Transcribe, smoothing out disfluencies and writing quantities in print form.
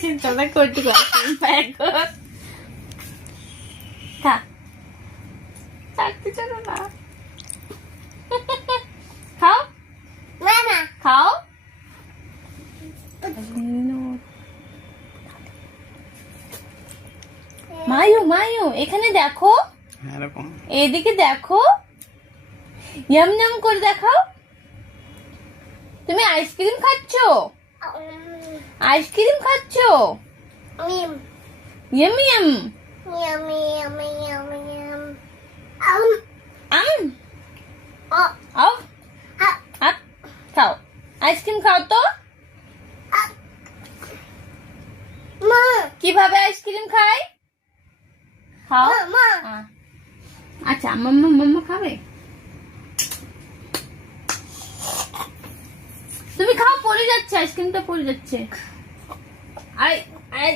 Coba kurdi aiskrím pago. খা চাটতে চলো না খাও মামা খাও মায়ু মায়ু এখানে দেখো এরকম এদিকে দেখো ইয়াম ইয়াম করে দেখাও তুমি আইসক্রিম খাচ্ছো আইসক্রিম খাচ্ছো মিম ইয়াম ইয়াম মিয়াম মিয়াম মিয়াম মিয়াম আম ও আও হা আপ খাও আইসক্রিম খাও তো মা কিভাবে আইসক্রিম খায় খাও মা আচ্ছা মাম্মা মাম্মা খাবে তুমি খাও পড়ে যাচ্ছে আইসক্রিমটা পড়ে যাচ্ছে আই আই